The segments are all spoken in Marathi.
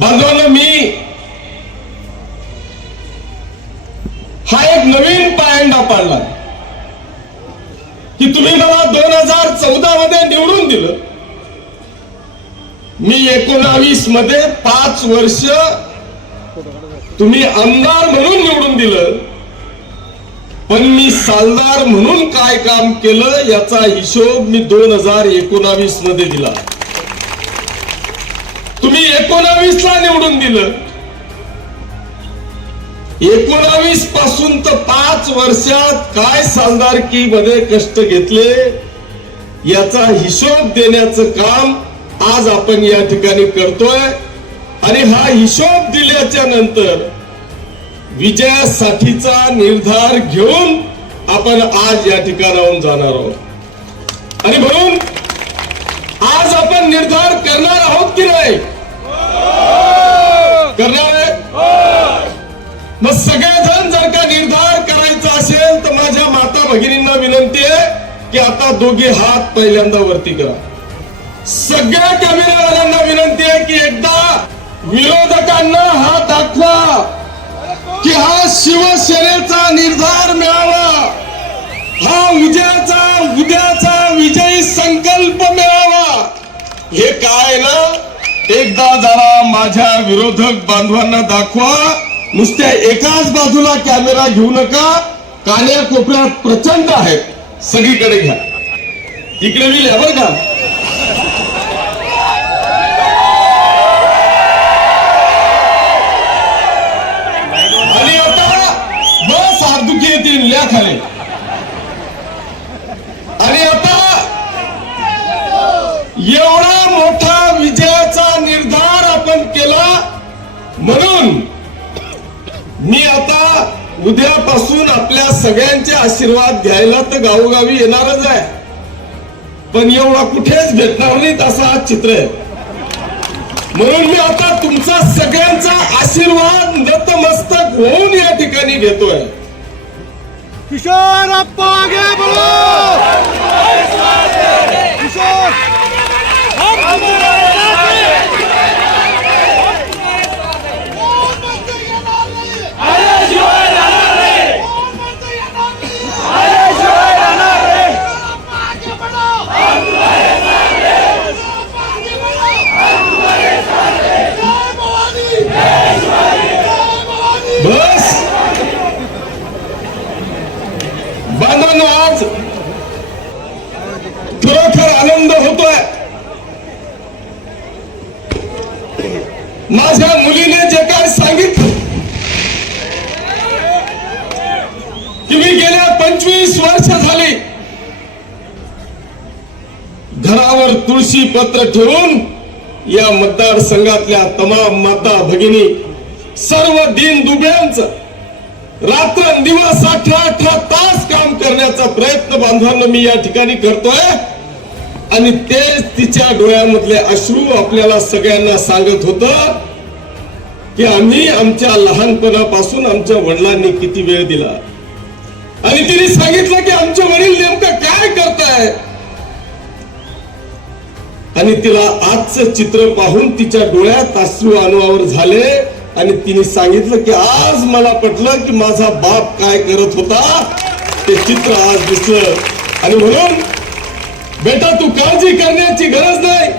बनवलं मी हा एक नवीन पायंडा पाडला की तुम्ही मला दोन हजार चौदा मध्ये निवडून दिलं मी एकोणावीस मध्ये पाच वर्ष तुम्ही आमदार म्हणून निवडून दिलं पण मी सालदार म्हणून काय काम केलं याचा हिशोब मी दोन हजार एकोणावीस मध्ये दिला एकोणावीस ला निवडून दिलं एकोणावीस पासून तर पाच वर्षात काय सालदारकी मध्ये कष्ट घेतले याचा हिशोब देण्याचं काम आज आपण या ठिकाणी करतोय आणि हा हिशोब दिल्याच्या नंतर विजयासाठीचा निर्धार घेऊन आपण आज या ठिकाणाहून जाणार आहोत आणि म्हणून आज आपण निर्धार करणार आहोत की नाही करणार आहे मग सगळेजण जर का निर्धार करायचा असेल तर माझ्या माता भगिनींना विनंती आहे की आता दोघे हात पहिल्यांदा वरती करा सगळ्या कॅमेरावाल्यांना विनंती आहे की एकदा विरोधकांना हात दाखवा की हा शिवसेनेचा निर्धार मिळावा हा विजयाचा उद्याचा विजयी संकल्प मिळावा हे काय ना एकदा जरा माझ्या विरोधक बांधवांना दाखवा नुसत्या एकाच बाजूला कॅमेरा घेऊ नका कान्या कोपऱ्यात प्रचंड आहेत सगळीकडे घ्या इकडे मी बर का आशीर्वाद घ्यायला तर गावोगावी येणारच आहे पण एवढा कुठेच भेटणार नाहीत असं हा चित्र आहे म्हणून मी आता तुमचा सगळ्यांचा आशीर्वाद नतमस्तक होऊन या ठिकाणी घेतोय किशोर पत्र ठेवून या मतदारसंघातल्या तमाम माता भगिनी सर्व दिन दुब्यांच रात्र दिवस अठरा अठरा तास काम करण्याचा प्रयत्न बांधवांना मी या ठिकाणी करतोय आणि तेच तिच्या डोळ्यामधले अश्रू आपल्याला सगळ्यांना सांगत होत की आम्ही आमच्या लहानपणापासून आमच्या वडिलांनी किती वेळ दिला आणि तिने सांगितलं की आमचे वडील नेमकं काय करताय आणि तिला आजचं चित्र पाहून तिच्या डोळ्यात अश्रू अनुवावर झाले आणि तिने सांगितलं की आज मला पटलं की माझा बाप काय करत होता ते चित्र आज दिसलं आणि म्हणून बेटा तू काळजी करण्याची गरज नाही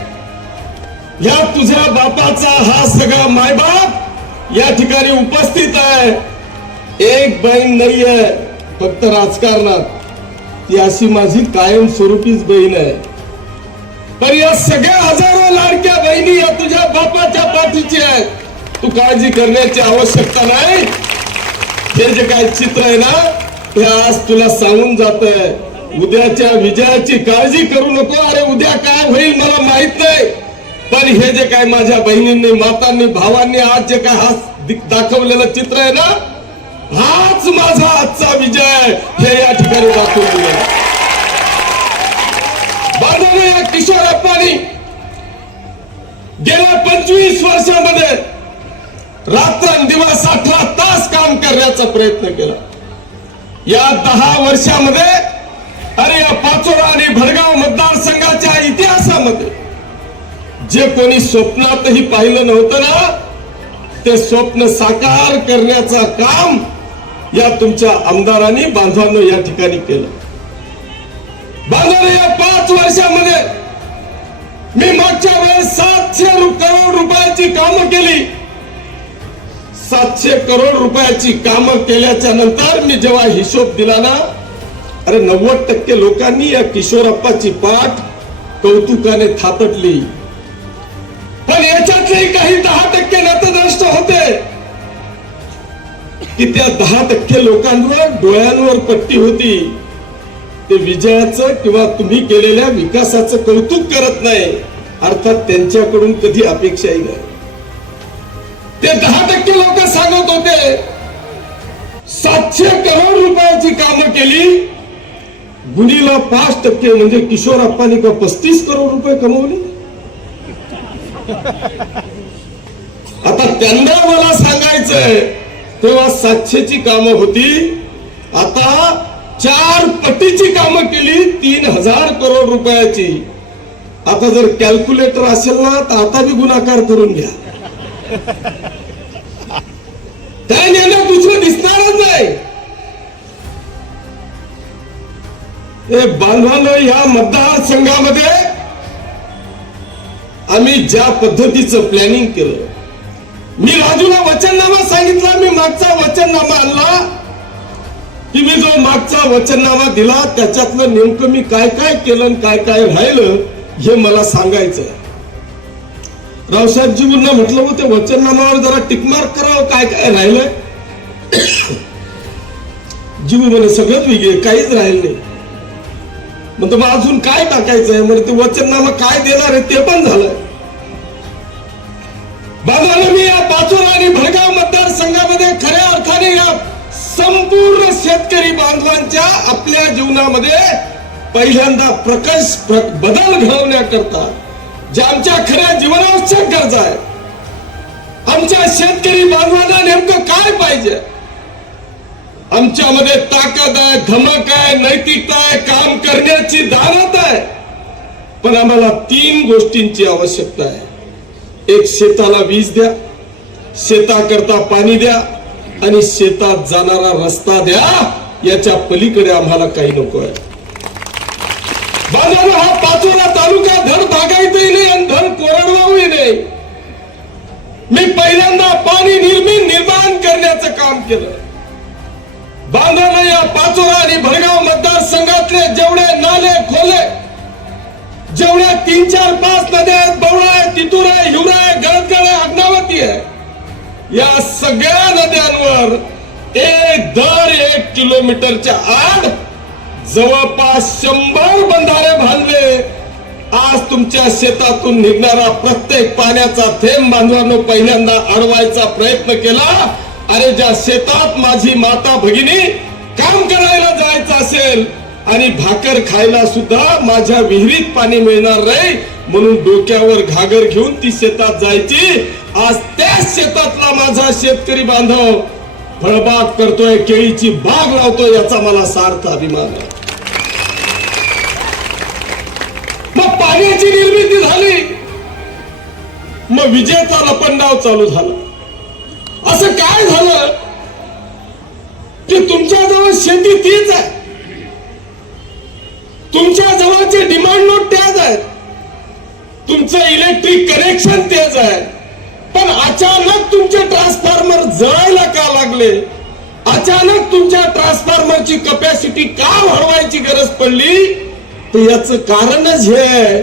या तुझ्या बापाचा हा सगळा मायबाप या ठिकाणी उपस्थित आहे एक बहीण नाहीये फक्त राजकारणात ती अशी माझी कायमस्वरूपीच बहीण आहे तर या सगळ्या हजारो लाडक्या बहिणी या तुझ्या बापाच्या पाठीची आहेत तू काळजी करण्याची आवश्यकता नाही हे जे काय चित्र आहे ना हे आज तुला सांगून जात उद्याच्या विजयाची काळजी करू नको अरे उद्या काय होईल मला माहित नाही पण हे जे काय माझ्या बहिणींनी मातांनी भावांनी आज जे काय हा दाखवलेलं चित्र आहे ना हाच माझा आजचा विजय हे या ठिकाणी दाखवलेला किशोर अप्पानी गेल्या पंचवीस वर्षामध्ये रात्रंदिवस अठरा तास काम करण्याचा प्रयत्न केला या दहा वर्षामध्ये अरे या पाचोरा आणि भडगाव मतदारसंघाच्या इतिहासामध्ये जे कोणी स्वप्नातही पाहिलं नव्हतं ना ते स्वप्न साकार करण्याचं काम या तुमच्या आमदारांनी बांधवांना या ठिकाणी केलं बांधवले या पाच वर्षामध्ये मी मागच्या वेळेस सातशे करोड रुपयाची कामं केली सातशे करोड रुपयाची कामं केल्याच्या नंतर मी जेव्हा हिशोब दिला ना अरे नव्वद टक्के लोकांनी या किशोरप्पाची पाठ कौतुकाने थापटली पण याच्यातले काही दहा टक्के नतद्रष्ट होते कि त्या दहा टक्के लोकांवर डोळ्यांवर पट्टी होती ते विजयाचं किंवा तुम्ही केलेल्या विकासाचं कौतुक करत नाही अर्थात त्यांच्याकडून कधी अपेक्षाही नाही ते दहा टक्के लोक सांगत होते सातशे करोड रुपयाची कामं केली गुणीला पाच टक्के म्हणजे किशोर अप्पानी का पस्तीस करोड रुपये कमवले आता त्यांना मला सांगायचंय तेव्हा सातशेची कामं होती आता चार पटीची कामं केली तीन हजार करोड रुपयाची आता जर कॅल्क्युलेटर असेल ना तर आता बी गुणाकार करून घ्या काय नेलं दुसरं दिसणारच नाही हे या मतदारसंघामध्ये आम्ही ज्या पद्धतीचं प्लॅनिंग केलं मी राजूला वचननामा सांगितला मी मागचा वचननामा आणला तुम्ही जो मागचा वचननामा दिला त्याच्यातलं नेमकं मी काय काय केलं काय काय राहिलं हे मला सांगायचं रावसाहेबजी मुन्ना म्हटलं हो ते वचननामावर जरा टिकमार्क करावं काय काय राहिलंय जीव म्हणे सगळं वेगळे काहीच राहिलं नाही मग मग अजून काय टाकायचं म्हणजे ते वचननामा काय देणार आहे ते पण झालं बाबा मी या पाचोरा आणि शेतकरी बांधवांच्या आपल्या जीवनामध्ये पहिल्यांदा प्रकाश बदल घडवण्याकरता ज्या आमच्या खऱ्या जीवनावश्यक गरजा आहेत आमच्या शेतकरी बांधवांना नेमकं काय पाहिजे आमच्यामध्ये ताकद आहे धमक आहे नैतिकता आहे काम करण्याची दानत आहे पण आम्हाला तीन गोष्टींची आवश्यकता आहे एक शेताला वीज द्या शेताकरता पाणी द्या आणि शेतात जाणारा रस्ता द्या याच्या पलीकडे आम्हाला काही नको आहे बाजार हा पाचोरा तालुका धन बागायतही नाही आणि धन कोरडवाही नाही मी पहिल्यांदा पाणी निर्मित निर्माण करण्याचं काम केलं बांधवांना या पाचोरा आणि भडगाव मतदारसंघातले जेवढे नाले खोले जेवढ्या तीन चार पाच नद्या आहेत बवळा आहे तितूर आहे हिवरा आहे गळतगळ आहे अग्नावती आहे या सगळ्या नद्यांवर ते दर एक किलोमीटरच्या आड जवळपास शंभर बंधारे बांधले आज तुमच्या शेतातून निघणारा प्रत्येक पाण्याचा थेंब बांधवानो पहिल्यांदा अडवायचा प्रयत्न केला अरे ज्या शेतात माझी माता भगिनी काम करायला जायचं असेल आणि भाकर खायला सुद्धा माझ्या विहिरीत पाणी मिळणार नाही म्हणून डोक्यावर घागर घेऊन ती शेतात जायची आज त्याच शेतातला माझा शेतकरी बांधव फळबाग करतोय केळीची बाग लावतोय याचा मला सार्थ अभिमान आहे मग पाण्याची निर्मिती झाली मग विजेचा लपंडाव चालू झाला असं काय झालं की तुमच्या जवळ शेती तीच आहे तुमच्या जवळचे डिमांड नोट त्याच आहेत तुमचं इलेक्ट्रिक कनेक्शन तेच आहे पण अचानक तुमचे ट्रान्सफॉर्मर जळायला का लागले अचानक तुमच्या ट्रान्सफॉर्मरची कपॅसिटी का वाढवायची गरज पडली तर याच कारणच हे आहे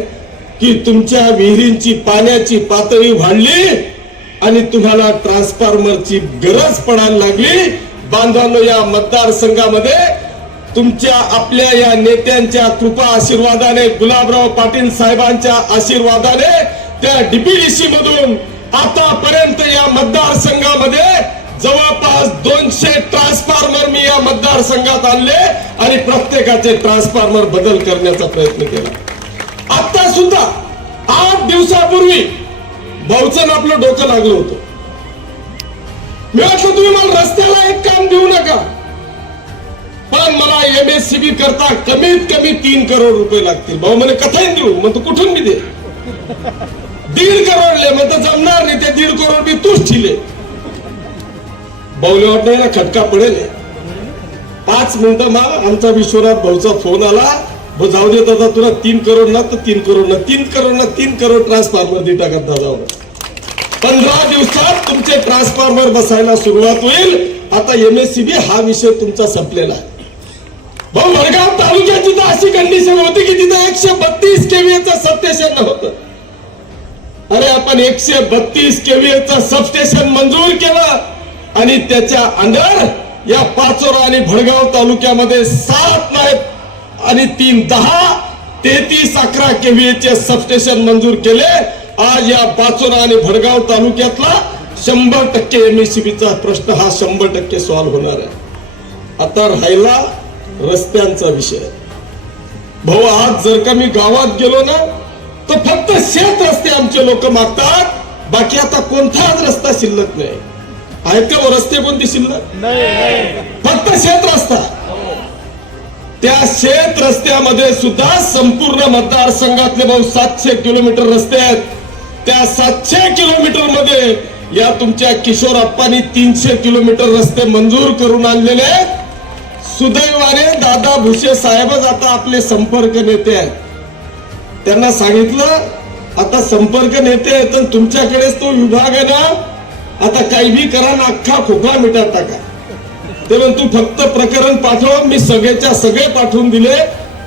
की तुमच्या विहिरींची पाण्याची पातळी वाढली आणि तुम्हाला ट्रान्सफॉर्मरची गरज पडायला लागली बांधवांनो या मतदारसंघामध्ये तुमच्या आपल्या या नेत्यांच्या कृपा आशीर्वादाने गुलाबराव पाटील साहेबांच्या आशीर्वादाने त्या डीपीडीसी मधून आतापर्यंत या मतदारसंघामध्ये जवळपास दोनशे ट्रान्सफॉर्मर मी या मतदारसंघात आणले आणि प्रत्येकाचे ट्रान्सफॉर्मर बदल करण्याचा प्रयत्न केला आता सुद्धा आठ दिवसापूर्वी बहुजन आपलं डोकं लागलं होतं मी वाटलं तुम्ही मला रस्त्याला एक काम देऊ नका पण मला एम एस सी बी करता कमीत कमी तीन करोड रुपये लागतील भाऊ मला कथा देऊ मग तू कुठून मी दे दीड करोडले मग जमणार नाही ते दीड करोड मी तूच ठिले ना खटका पडेल पाच मिनिटं मा आमचा विश्वनाथ भाऊचा फोन आला मग जाऊ देत होता तुला तीन करोड ना तर तीन करोड ना तीन करोड ना तीन करोड ट्रान्सफॉर्मर दी टाकत दादा पंधरा दिवसात तुमचे ट्रान्सफॉर्मर बसायला सुरुवात होईल आता एमएससीबी हा विषय तुमचा संपलेला आहे भाऊ वडगाव तालुक्यात जिथं अशी कंडिशन होती की तिथं एकशे बत्तीस केव्हीचं सत्तेशन होतं अरे आपण एकशे बत्तीस केव्हीचं सबस्टेशन मंजूर केलं आणि त्याच्या अंडर या पाचोरा आणि भडगाव तालुक्यामध्ये सात नाही आणि तीन दहा तेहतीस अकरा केव्हीचे सबस्टेशन मंजूर केले आज या पाचोरा आणि भडगाव तालुक्यातला शंभर टक्के एमएसीबीचा प्रश्न हा शंभर टक्के सॉल्व्ह होणार आहे आता राहिला रस्त्यांचा विषय भाऊ आज जर का मी गावात गेलो ना तर फक्त शेत रस्ते आमचे लोक मागतात बाकी आता कोणताच रस्ता शिल्लक नाही आहेत का हो रस्ते कोणते शिल्लक फक्त शेत रस्ता त्या शेत रस्त्यामध्ये सुद्धा संपूर्ण मतदारसंघातले भाऊ सातशे किलोमीटर रस्ते आहेत त्या सातशे किलोमीटर मध्ये या तुमच्या किशोर अप्पानी तीनशे किलोमीटर रस्ते मंजूर करून आणलेले सुदैवाने दादा भुसे साहेबच आता आपले संपर्क नेते आहेत त्यांना सांगितलं आता संपर्क नेते आहेत तुमच्याकडेच तो विभाग आहे ना आता काही बी करा ना अख्खा खोकला मिटा टाका ते म्हण तू फक्त प्रकरण पाठव मी सगळेच्या सगळे पाठवून दिले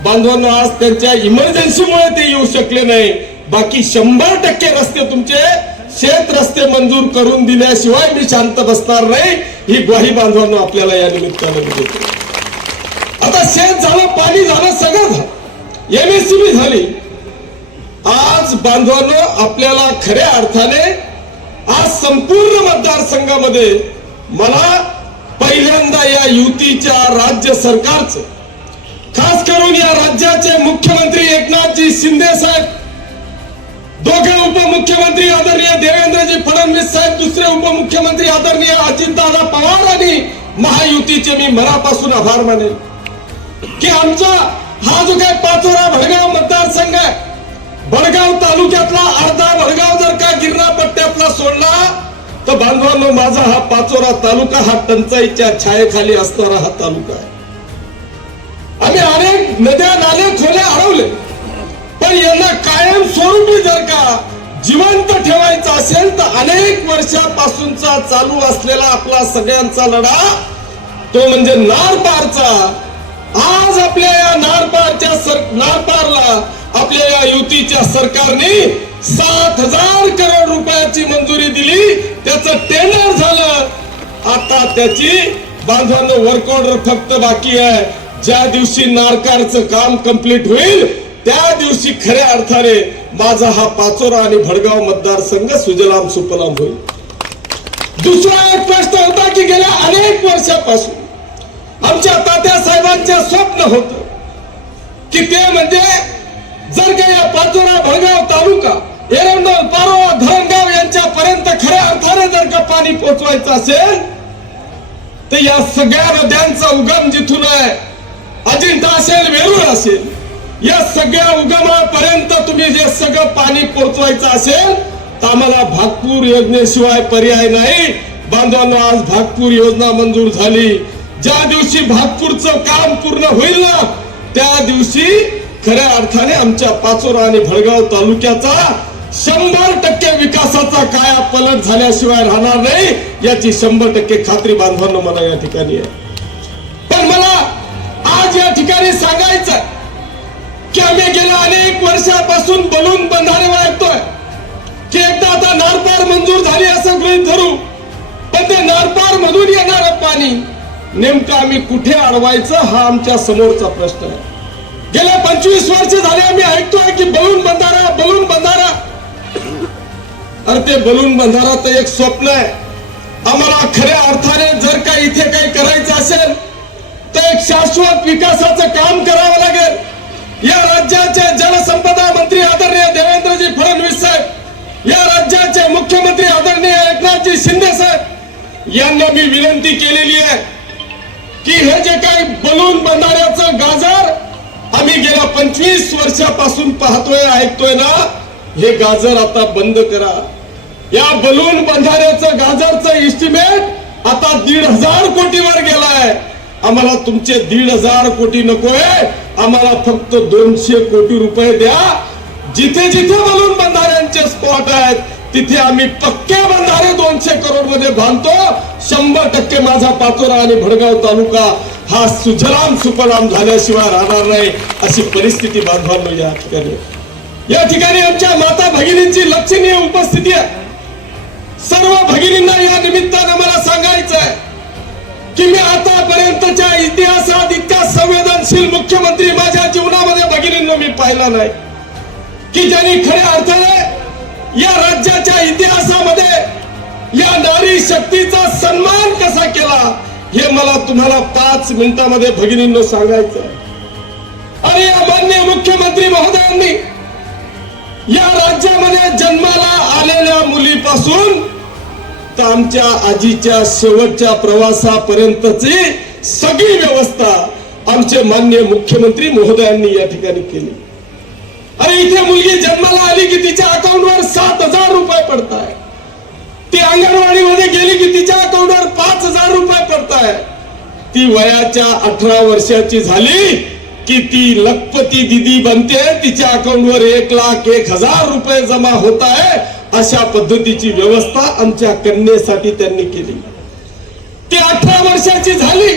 बांधवांना आज त्यांच्या इमर्जन्सीमुळे ते येऊ शकले नाही बाकी शंभर टक्के रस्ते तुमचे शेत रस्ते मंजूर करून दिल्याशिवाय मी शांत बसणार नाही ही ग्वाही बांधवांना आपल्याला या निमित्तानं आता शेत झालं पाणी झालं सगळं झालं एमएससीबी झाली आज बांधवांनो आपल्याला खऱ्या अर्थाने आज संपूर्ण मतदारसंघामध्ये मला पहिल्यांदा या युतीच्या राज्य सरकारचं खास करून या राज्याचे मुख्यमंत्री एकनाथजी शिंदे साहेब दोघे उपमुख्यमंत्री आदरणीय देवेंद्रजी फडणवीस साहेब दुसरे उपमुख्यमंत्री आदरणीय अजितदादा पवार आणि महायुतीचे मी मनापासून आभार मानेल की आमचा हा जो काही पाचोरा भडगाव मतदारसंघ आहे भडगाव तालुक्यातला अर्धा भडगाव जर का गिरणा पट्ट्यातला सोडला तर बांधवांनो माझा हा पाचोरा तालुका हा टंचाईच्या छायेखाली असणारा हा तालुका आहे आम्ही अनेक नद्या नाले खोले अडवले पण यांना कायम स्वरूपी जर का जिवंत ठेवायचं असेल तर अनेक वर्षापासूनचा चालू असलेला आपला सगळ्यांचा लढा तो म्हणजे नारपारचा आज आपल्या या नारपारच्या सर नारपारला आपल्या या युतीच्या सरकारने सात हजार करोड रुपयाची मंजुरी दिली त्याच टेंडर झालं आता त्याची बांधवांना वर्कआउट फक्त बाकी आहे ज्या दिवशी नारकारचं काम कम्प्लीट होईल त्या दिवशी खऱ्या अर्थाने माझा हा पाचोरा आणि भडगाव मतदारसंघ सुजलाम सुपलाम होईल दुसरा एक प्रश्न होता की गेल्या अनेक वर्षापासून आमच्या तात्या साहेबांचे स्वप्न होत की ते म्हणजे जर का या पाचोरा भडगाव तालुका एरंडोल पारोळा धरणगाव यांच्यापर्यंत खऱ्या अर्थाने जर का पाणी पोचवायचं असेल तर या सगळ्या नद्यांचा उगम जिथून आहे अजिंठा असेल वेरूळ असेल या सगळ्या उगमापर्यंत तुम्ही जे सगळं पाणी पोचवायचं असेल तर आम्हाला भागपूर योजनेशिवाय पर्याय नाही बांधवांना आज भागपूर योजना मंजूर झाली ज्या दिवशी भागपूरचं काम पूर्ण होईल ना त्या दिवशी खऱ्या अर्थाने आमच्या पाचोरा आणि भडगाव तालुक्याचा शंभर टक्के विकासाचा काया पलट झाल्याशिवाय राहणार नाही याची शंभर टक्के खात्री बांधवांना मला या ठिकाणी आहे पण मला आज या ठिकाणी सांगायचं की आम्ही गेल्या अनेक वर्षापासून बनून बंधारे वाटतोय की एकदा आता नारपार मंजूर झाली असं गृहित धरू पण ते नारपार मधून येणार पाणी नेमकं आम्ही कुठे अडवायचं हा आमच्या समोरचा प्रश्न आहे गेल्या पंचवीस वर्ष झाले आम्ही ऐकतोय की बलून बंधारा बलून बंधारा अरे ते बलून बंधारा तर एक स्वप्न आहे आम्हाला खऱ्या अर्थाने जर का इथे काही करायचं असेल तर एक शाश्वत विकासाचं काम करावं लागेल या राज्याचे जलसंपदा मंत्री आदरणीय देवेंद्रजी फडणवीस साहेब या राज्याचे मुख्यमंत्री आदरणीय एकनाथजी शिंदे साहेब यांना मी विनंती केलेली आहे की हे जे काही बलून बंधाऱ्याचं गाजर आम्ही गेल्या पंचवीस वर्षापासून पाहतोय ऐकतोय ना हे गाजर आता बंद करा या बलून बंधाऱ्याचं गाजरचं इस्टिमेट आता दीड हजार कोटीवर गेलाय आम्हाला तुमचे दीड हजार कोटी नकोय आम्हाला फक्त दोनशे कोटी रुपये द्या जिथे जिथे बलून बंधाऱ्यांचे स्पॉट आहेत तिथे आम्ही पक्के बंधारे दोनशे करोड मध्ये बांधतो शंभर टक्के माझा पाचोरा आणि भडगाव तालुका हा सुजलाम सुफलाम झाल्याशिवाय राहणार नाही अशी परिस्थिती बांधवांनो या ठिकाणी या ठिकाणी आमच्या माता भगिनींची लक्षणीय उपस्थिती आहे सर्व भगिनींना या निमित्तानं मला सांगायचं आहे की मी आतापर्यंतच्या इतिहासात इतका संवेदनशील मुख्यमंत्री माझ्या जीवनामध्ये भगिनींना मी पाहिला नाही की ज्यांनी खऱ्या अर्थाने या राज्याच्या इतिहासामध्ये या नारी शक्तीचा सन्मान कसा केला हे मला तुम्हाला पाच मिनिटांमध्ये भगिनींना सांगायचं आणि मान्य मुख्यमंत्री महोदयांनी या राज्यामध्ये जन्माला आलेल्या मुलीपासून तर आमच्या आजीच्या शेवटच्या प्रवासापर्यंतची सगळी व्यवस्था आमचे मान्य मुख्यमंत्री महोदयांनी या ठिकाणी केली अरे इथे मुलगी जन्माला आली की तिच्या अकाउंटवर सात हजार रुपये पडताय ती अंगणवाडीमध्ये गेली की तिच्या अकाउंटवर पाच हजार रुपये पडताय ती वयाच्या अठरा वर्षाची झाली की ती लखपती दिदी बनते तिच्या अकाउंटवर एक लाख एक हजार रुपये जमा होत आहे अशा पद्धतीची व्यवस्था आमच्या कन्येसाठी त्यांनी केली ती अठरा वर्षाची झाली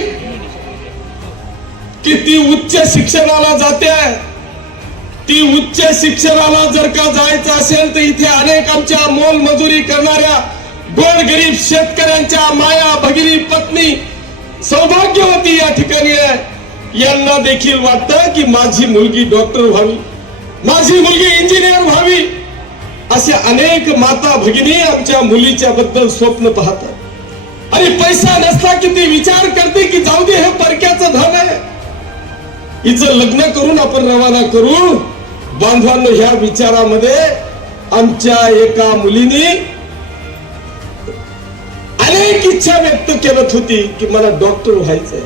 की ती उच्च शिक्षणाला जाते ती उच्च शिक्षणाला जर का जायचं असेल तर इथे अनेक आमच्या मोलमजुरी करणाऱ्या गरीब शेतकऱ्यांच्या माया भगिनी पत्नी सौभाग्यवती या ठिकाणी आहे यांना देखील वाटतं की माझी मुलगी डॉक्टर व्हावी माझी मुलगी इंजिनियर व्हावी असे अनेक माता भगिनी आमच्या मुलीच्या बद्दल स्वप्न पाहतात आणि पैसा नसला की ती विचार करते की जाऊ दे हे परक्याचं धन आहे हिचं लग्न करून आपण रवाना करू बांधवांनो ह्या विचारामध्ये आमच्या एका मुलीनी अनेक इच्छा व्यक्त केलत होती की मला डॉक्टर व्हायचंय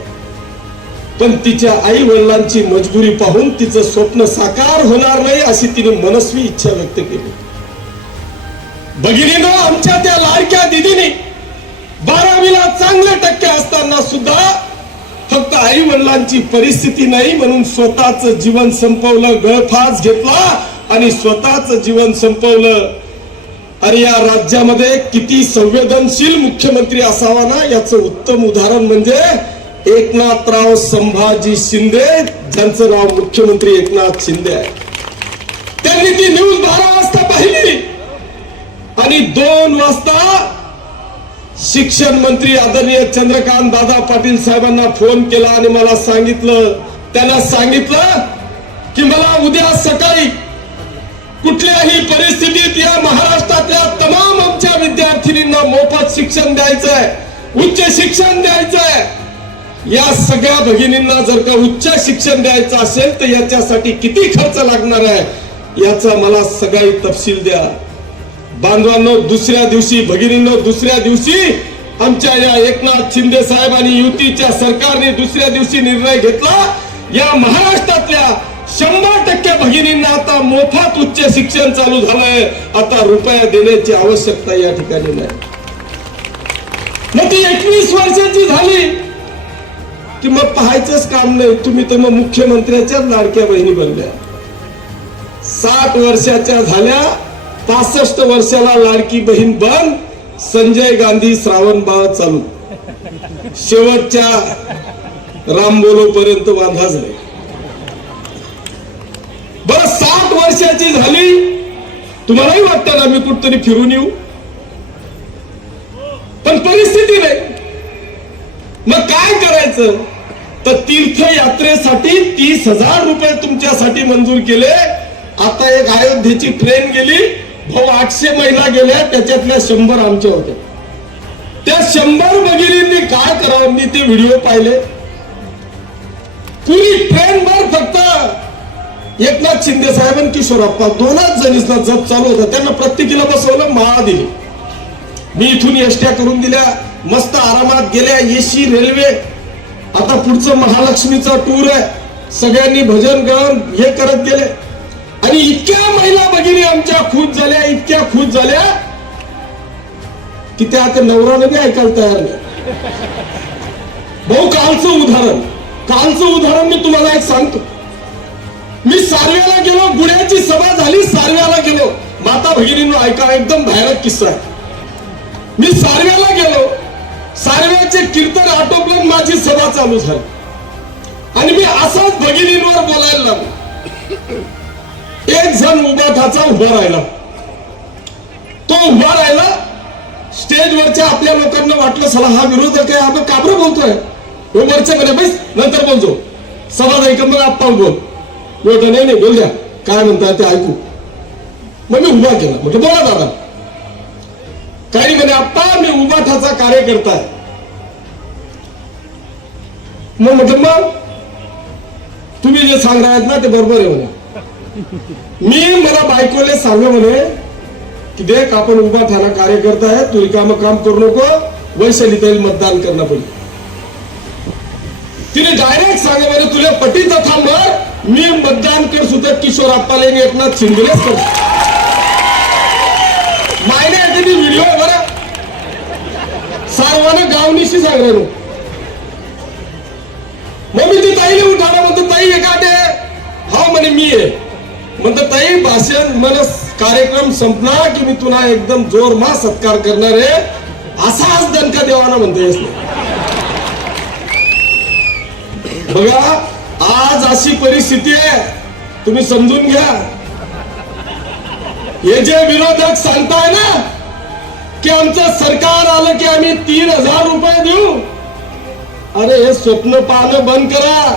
पण तिच्या आई वडिलांची मजबुरी पाहून तिचं स्वप्न साकार होणार नाही अशी तिने मनस्वी इच्छा व्यक्त केली भगिनीनं आमच्या त्या लाडक्या दिदीने बारावीला चांगले टक्के असताना सुद्धा फक्त आई वडिलांची परिस्थिती नाही म्हणून स्वतःच जीवन संपवलं गळफास घेतला आणि स्वतःच जीवन संपवलं अरे या राज्यामध्ये किती संवेदनशील मुख्यमंत्री असावा ना याच उत्तम उदाहरण म्हणजे एकनाथराव संभाजी शिंदे ज्यांचं नाव मुख्यमंत्री एकनाथ शिंदे आहे त्यांनी ती न्यूज बारा वाजता पाहिली आणि दोन वाजता शिक्षण मंत्री आदरणीय चंद्रकांत दादा पाटील साहेबांना फोन केला आणि मला सांगितलं त्यांना सांगितलं की मला उद्या सकाळी कुठल्याही परिस्थितीत या महाराष्ट्रातल्या तमाम आमच्या विद्यार्थिनींना मोफत शिक्षण द्यायचं आहे उच्च शिक्षण द्यायचं आहे या सगळ्या भगिनींना जर का उच्च शिक्षण द्यायचं असेल तर याच्यासाठी किती खर्च लागणार आहे याचा मला सगळी तपशील द्या बांधवांनो दुसऱ्या दिवशी भगिनींनो दुसऱ्या दिवशी आमच्या या एकनाथ शिंदे साहेब आणि युतीच्या सरकारने दुसऱ्या दिवशी निर्णय घेतला या महाराष्ट्रातल्या शंभर टक्के भगिनींना आता मोफत उच्च शिक्षण चालू झालंय आता रुपया देण्याची आवश्यकता या ठिकाणी नाही मग ती एकवीस वर्षाची झाली की मग पाहायचंच काम नाही तुम्ही तर मग मुख्यमंत्र्याच्याच लाडक्या बहिणी बनल्या साठ वर्षाच्या झाल्या पासष्ट वर्षाला लाडकी बहीण बन संजय गांधी श्रावण बाळ चालू शेवटच्या रामबोलो पर्यंत बांधा झाले बर साठ वर्षाची झाली तुम्हालाही वाटतं ना मी कुठतरी फिरून येऊ पण परिस्थिती नाही मग काय करायचं तर तीर्थयात्रेसाठी तीस हजार रुपये तुमच्यासाठी मंजूर केले आता एक अयोध्येची ट्रेन गेली भाऊ हो, आठशे महिला गेल्या त्याच्यातल्या शंभर आमच्या होत्या त्या शंभर भगिनींनी काय करावं मी ते व्हिडिओ पाहिले पुरी भर फक्त एकनाथ शिंदे साहेब आणि किशोरप्पा दोनच जणीचा जप चालू होता त्यांना प्रत्येकीला बसवलं माळा दिली मी इथून एसट्या करून दिल्या मस्त आरामात गेल्या एसी रेल्वे आता पुढचं महालक्ष्मीचा टूर आहे सगळ्यांनी भजन गाऊन हे करत गेले आणि इतक्या महिला भगिनी आमच्या खुश झाल्या इतक्या खुश झाल्या कि त्या आता नवरा बी ऐकायला तयार नाही भाऊ कालचं उदाहरण कालचं उदाहरण मी तुम्हाला एक सांगतो मी सारव्याला गेलो गुड्याची सभा झाली सारव्याला गेलो माता भगिनीनं ऐका एकदम भयानक किस्सा आहे मी सारव्याला गेलो सारव्याचे कीर्तन आटोपलं माझी सभा चालू झाली आणि मी असाच भगिनींवर बोलायला लागलो एक जण उभा ठाचा उभा राहिला तो उभा राहिला स्टेजवरच्या आपल्या लोकांना वाटलं सला हा विरोधक आहे आपण काबर बोलतोय वरच्या कडे बस नंतर बोलतो सभा नाही का मग आपण बोल बोलतो नाही नाही बोल द्या काय म्हणतात ते ऐकू मग मी उभा केला म्हणजे बोला दादा काही म्हणे आप्पा मी उभा ठाचा कार्यकर्ता आहे मग म्हटलं मग तुम्ही जे सांगणार ना ते बरोबर आहे म्हणा मी मला बायकोले सांग म्हणे की देख आपण उभा थाना कार्यकर्ता आहे तू रिकाम काम करू नको वैशाली मतदान करणं पण तिने डायरेक्ट सांग म्हणे तुला पटी तथा मी मतदान कर सुद्धा किशोर आप्पाले एकनाथ शिंदेच कर मायने मी व्हिडिओ आहे बरं सर्वांना गावनीशी सांगले मग मी ती ताईने उठावं म्हणतो ताई एखादे हा म्हणे मी आहे म्हणतात ताई भाषण मन कार्यक्रम संपला की मी तुला एकदम जोर मा सत्कार करणार आहे असाच दणका देवाना म्हणते बघा आज अशी परिस्थिती आहे तुम्ही समजून घ्या हे जे विरोधक सांगताय ना की आमचं सरकार आलं की आम्ही तीन हजार रुपये देऊ अरे हे स्वप्न पाहणं बंद करा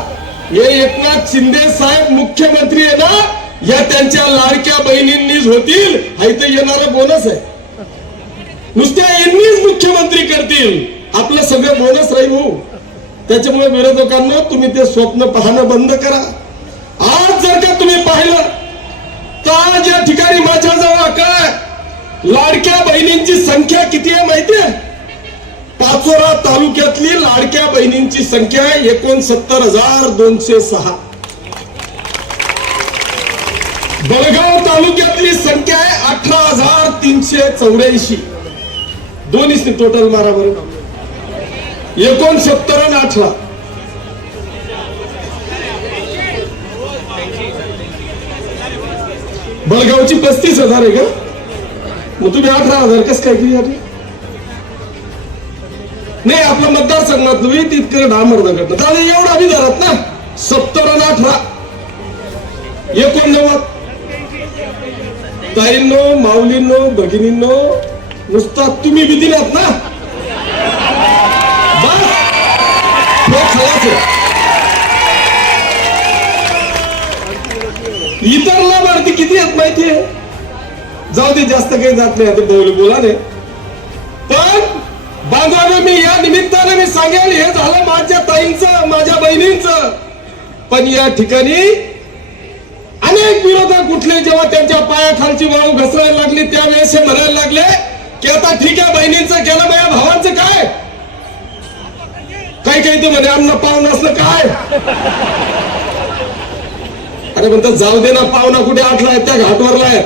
हे एकनाथ शिंदे साहेब मुख्यमंत्री आहे ना या त्यांच्या लाडक्या बहिणींनीच होतील हा इथे येणारा बोनस आहे नुसत्या यांनीच मुख्यमंत्री करतील आपलं सगळं बोनस राहील हो त्याच्यामुळे विरोधकांना तुम्ही ते स्वप्न पाहणं बंद करा आज जर का तुम्ही पाहिलं तर आज या ठिकाणी माझ्या जवळ काय लाडक्या बहिणींची संख्या किती आहे माहितीये पाचोरा तालुक्यातली लाडक्या बहिणींची संख्या एकोणसत्तर हजार दोनशे सहा बळगाव तालुक्यातली संख्या आहे अठरा हजार तीनशे चौऱ्याऐंशी स्थिती टोटल मारा बरं एकोणसत्तर आणि अठरा बळगावची पस्तीस हजार आहे का मग तुम्ही अठरा हजार कस काय केली आपली नाही आपल्या मतदारसंघात तुम्ही तितकं डांबरदा करतात चालेल एवढा आम्ही ना सत्तर आणि अठरा एकोणनव्वद ताईंनो माऊलींनो भगिनींनो नुसता तुम्ही विदिलात ना इतर लाभार्थी किती आहेत माहिती आहे जाऊ दे जास्त काही जात नाही आता बोल बोला नाही पण बांधव मी या निमित्ताने मी सांगेल हे झालं माझ्या ताईंचं माझ्या बहिणींच पण या ठिकाणी अनेक विरोधक उठले जेव्हा त्यांच्या पायाखालची वाळू घसरायला लागली त्यावेळेस हे म्हणायला लागले की आता ठीक आहे बहिणीचं केलं बया भावांचं काय काही काही ते म्हणे आमना पाहुणा असलं काय अरे म्हणतो जाऊ दे ना पाहुणा कुठे आठलाय त्या घाटवरलाय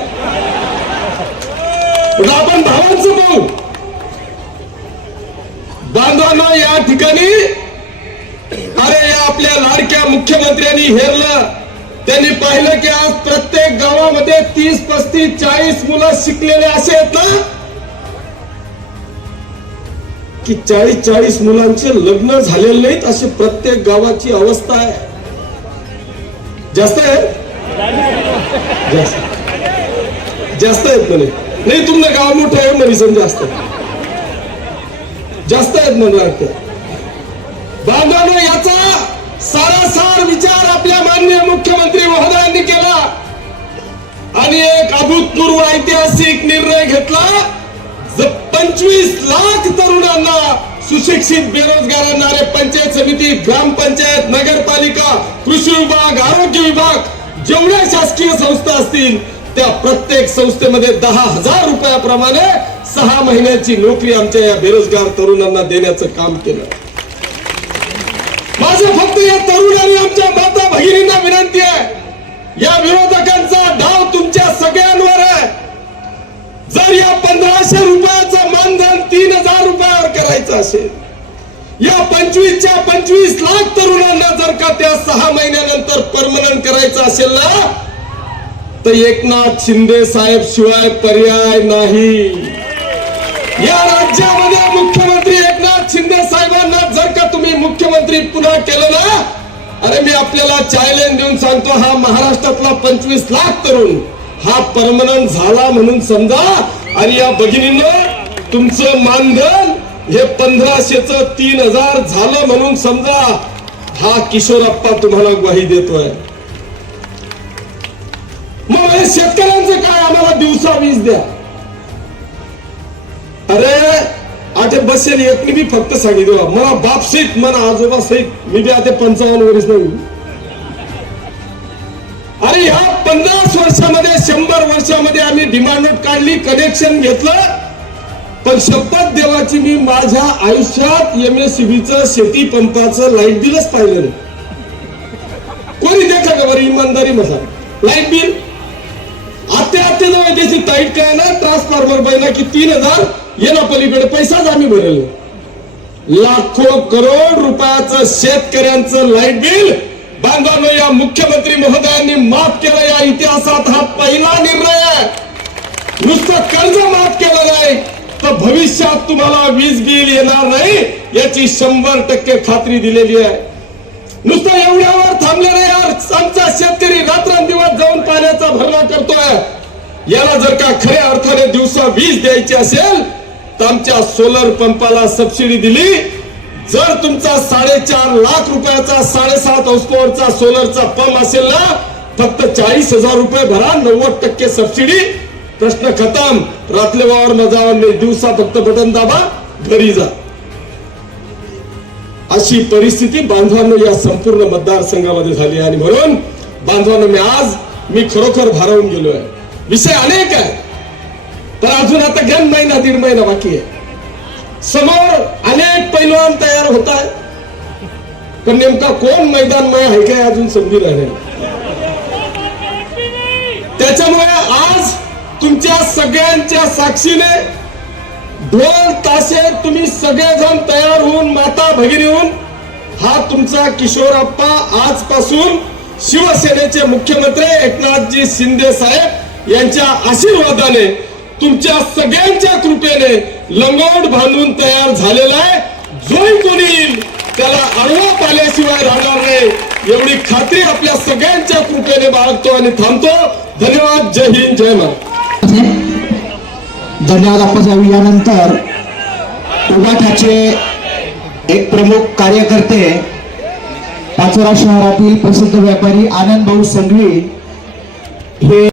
आपण भावांचं पाहू बांधवांना या ठिकाणी अरे या आपल्या लाडक्या मुख्यमंत्र्यांनी हेरलं त्यांनी पाहिलं की आज प्रत्येक गावामध्ये तीस पस्तीस चाळीस मुलं शिकलेले असे आहेत ना कि चाळीस चाळीस मुलांचे लग्न झालेले नाहीत अशी प्रत्येक गावाची अवस्था आहे जास्त आहे जास्त जास्त आहेत म्हणे नाही तुमचं गाव मोठं आहे म्हणजे जास्त जास्त आहेत म्हणून वाटतं आणि एक अभूतपूर्व ऐतिहासिक निर्णय घेतला पंचवीस लाख तरुणांना सुशिक्षित बेरोजगारांना पंचायत समिती ग्रामपंचायत नगरपालिका कृषी विभाग आरोग्य विभाग जेवढ्या शासकीय संस्था असतील त्या प्रत्येक संस्थेमध्ये दहा हजार रुपयाप्रमाणे सहा महिन्याची नोकरी आमच्या या बेरोजगार तरुणांना देण्याचं काम केलं माझं फक्त या तरुण आणि आमच्या माता भगिनींना विनंती आहे या विरोधकांना जर या पंधराशे रुपयाचा मानधन तीन हजार रुपयावर करायचं असेल या पंचवीसच्या पंचवीस लाख तरुणांना जर का त्या सहा महिन्यानंतर परमनंट करायचं असेल ना तर एकनाथ शिंदे साहेब शिवाय पर्याय नाही या राज्यामध्ये मुख्यमंत्री एकनाथ शिंदे साहेबांना जर का तुम्ही मुख्यमंत्री पुन्हा केलं ना अरे मी आपल्याला चॅलेंज देऊन सांगतो हा महाराष्ट्रातला पंचवीस लाख तरुण हा परमनंट झाला म्हणून समजा आणि या भगिनीने तुमचं मानधन हे पंधराशेच तीन हजार झालं म्हणून समजा हा किशोरप्पा तुम्हाला ग्वाही देतोय मग हे शेतकऱ्यांचं काय आम्हाला दिवसा वीज द्या अरे आठे बसेल एक मी फक्त सांगितलं मला बाप सहित मला आजोबा सहित मी बी आता पंचावन्न वर्ष नाही अरे ह्या पन्नास वर्षामध्ये शंभर वर्षामध्ये आम्ही डिमांड नोट काढली कनेक्शन घेतलं पण शपथ देवाची मी माझ्या आयुष्यात एम एस शेती पंपाचं लाईट बिलच पाहिलं कोणी देखा का बरं इमानदारी माझा लाईट बिल आत्या आत्या जवळ त्याची टाईट काय ना ट्रान्सफॉर्मर पाहिला की तीन हजार येणा पलीकडे पैसाच आम्ही भरलो लाखो करोड रुपयाचं शेतकऱ्यांचं लाईट बिल बांधवांनो या मुख्यमंत्री महोदयांनी माफ केलं या इतिहासात हा पहिला निर्णय आहे नुसतं कर्ज माफ केलं नाही तर भविष्यात तुम्हाला वीज बिल येणार नाही याची शंभर टक्के खात्री दिलेली आहे नुसतं एवढ्यावर थांबले नाही यार आमचा शेतकरी रात्रंदिवस जाऊन पाण्याचा भरणा करतोय याला जर का खऱ्या अर्थाने दिवसा वीज द्यायची असेल तर आमच्या सोलर पंपाला सबसिडी दिली जर तुमचा चार लाख रुपयाचा साडेसात हाऊसपॉवरचा सोलरचा पंप असेल ना फक्त चाळीस हजार रुपये भरा नव्वद टक्के सबसिडी प्रश्न खतम रातले वावर न जावा नाही दिवसा फक्त बटन दाबा घरी जा अशी परिस्थिती बांधवांनो या संपूर्ण मतदारसंघामध्ये झाली आणि म्हणून बांधवांनो मी आज मी खरोखर भारावून गेलो आहे विषय अनेक आहे तर अजून आता घ्या महिना दीड महिना बाकी आहे समोर अनेक पैलवान तयार होत आहे पण नेमका कोण मैदान मैदानमय आहे काय अजून समजू राहिले त्याच्यामुळे आज तुमच्या सगळ्यांच्या साक्षीने ढोल ताशे तुम्ही सगळेजण तयार होऊन माता भगिनी होऊन हा तुमचा किशोर आप्पा आजपासून शिवसेनेचे मुख्यमंत्री एकनाथजी शिंदे साहेब यांच्या आशीर्वादाने तुमच्या सगळ्यांच्या कृपेने लंगोट बांधून तयार झालेला आहे जोही कोणी त्याला आडवा पाल्याशिवाय राहणार नाही एवढी खात्री आपल्या सगळ्यांच्या कृपेने बाळगतो आणि थांबतो धन्यवाद जय हिंद जय महाराज धन्यवाद आपण यानंतर उगाठाचे एक प्रमुख कार्यकर्ते पाचोरा शहरातील प्रसिद्ध व्यापारी आनंद भाऊ संघवी हे